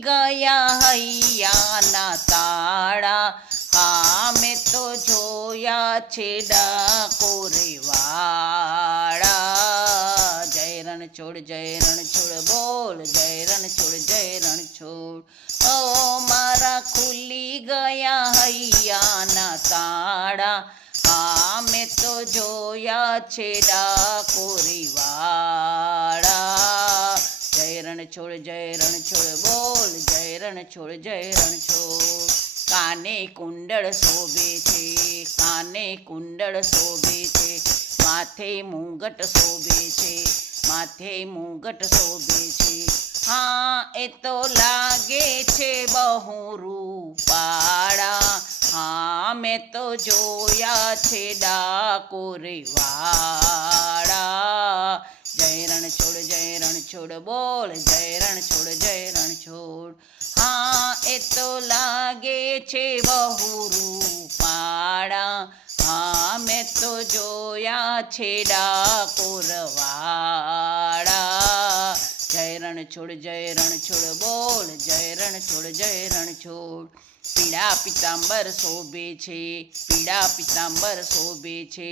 ગયા હૈયાના તાળા, હા મેં તો જોયા છે ડાકોરવાળા. જય રણછોડ બોલ, જય રણછોડ. ઓ મારા ખુલી ગયા હૈયાના તાળા, હા મેં તો જોયા છે ડાકોરવાળા. જય રણછોડ બોલ, જય રણછોડ. કાને કુંડળ શોભે છે, કાને કુંડળ શોભે છે, માથે મુગટ શોભે છે, માથે મુગટ શોભે છે. હા એ તો લાગે છે બહુ રૂપાળા, હા મેં તો જોયા છે ડાકોરવાળા. જય રણછોડ બોલ, જય રણછોડ. હા એ તો લાગે છે બહુ રૂપાળા, હા મેં તો જોયા છે ડાકોરવાળા. જય રણછોડ બોલ, જય રણછોડ. પીળા પિતાંબર શોભે છે, પીળા પિતાંબર શોભે છે,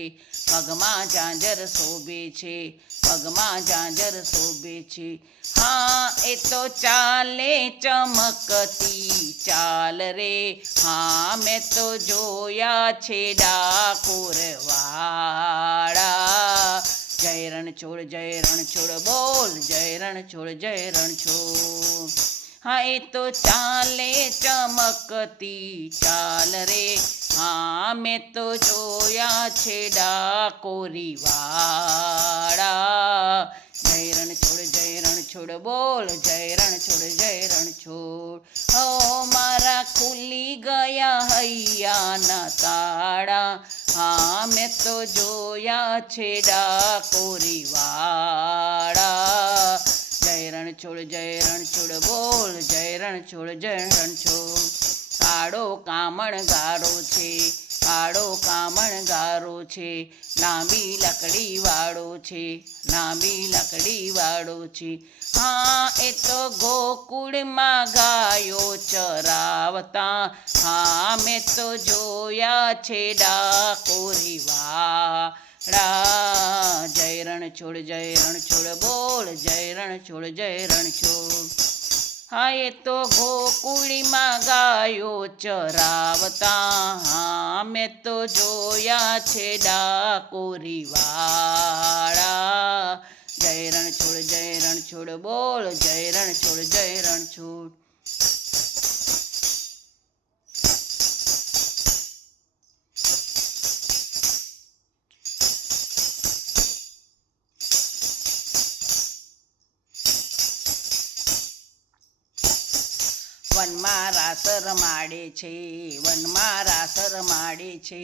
પગમાં ઝાંઝર શોભે છે, પગમાં ઝાંઝર શોભે છે. હા એ તો ચાલે ચમકતી ચાલ રે, હા મેં તો જોયા છે ડાકોરવાળા. જય રણછોડ બોલ, જય રણછોડ. હા એ તો ચાલે ચમકતી ચાલ રે, હા મેં તો જોયા છે ડાકોરવાળા. જય રણછોડ બોલ, જય રણછોડ. ઓ મારા ખુલી ગયા હૈયાના તાળા, હા મેં તો જોયા છે ડાકોરવાળા. જય રણછોડ બોલ, જય રણછોડ. કાળો કામણ ગારો છે, કાળો કામણ ગારો છે, લાંબી લકડી વાળો છે, લાંબી લકડી વાળો છે. હા એ તો ગોકુળમાં ગાયો ચરાવતા, હા મેં તો જોયા છે ડાકોરવાળા. જય રણછોડ બોલ, જય રણછોડ. હા એ તો ગોકુળીમાં ગાયો ચરાવતા, હા મેં તો જોયા છે ડાકોરવાળા. જય રણછોડ બોલ, જય રણછોડ. વનમાં રાસ રમાડે છે, વનમાં રાસ રમાડે છે,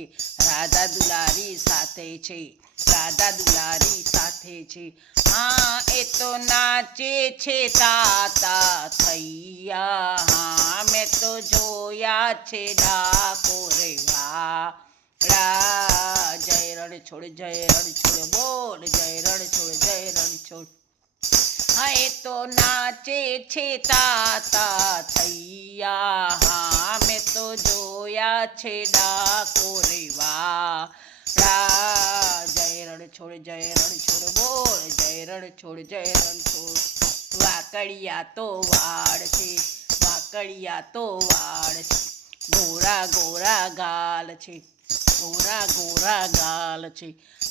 રાધા દુલારી સાથે છે, રાધા દુલારી સાથે છે. હા એ તો નાચે છે તાતા થૈયા, હા મેં તો જોયા છે ડાકોરવાળા. જય રણછોડ બોલ, જય રણછોડ. હા એ તો નાચે છે તાતા થૈયા, હા મેં તો જોયા છે ડાકોરવાળા. જય રણછોડ બોલ, જય રણછોડ. વાકડિયા તો વાળ છે, વાકડિયા તો વાળ છે, ગોરા ગોરા ગાલ છે, ગોરા ગોરા ગાલ છે.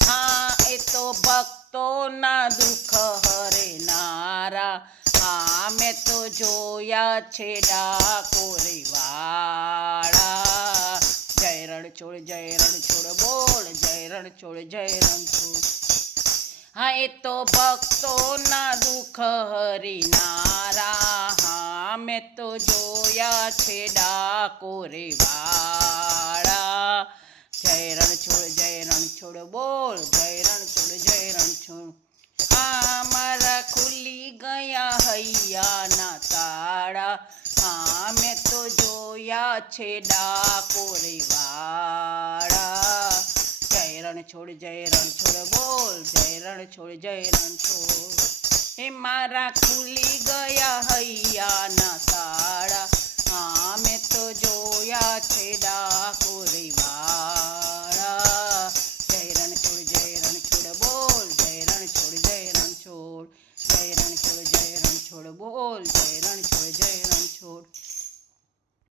હા એ તો ભક્તોના દુઃખ હરેનારા, હા મેં તો જોયા છે ડાકોરવાળા. જય રણછોડ બોલ, જય રણછોડ. હા એ તો ભક્તોના દુઃખ હરિનારા, હા મેં તો જોયા છે ડાકોરવાળા. જય રણછોડ બોલ, જય રણછોડ. હા મારા ખુલી ગયા હૈયાના તાળા, હા મેં તો જોયા છે ડાકોરવાળા. જય રણછોડ બોલ, જય રણછોડ. એ મારા ખુલી ગયા હૈયાના તાળા, રણછોડ બોલ જય રણછોડ જય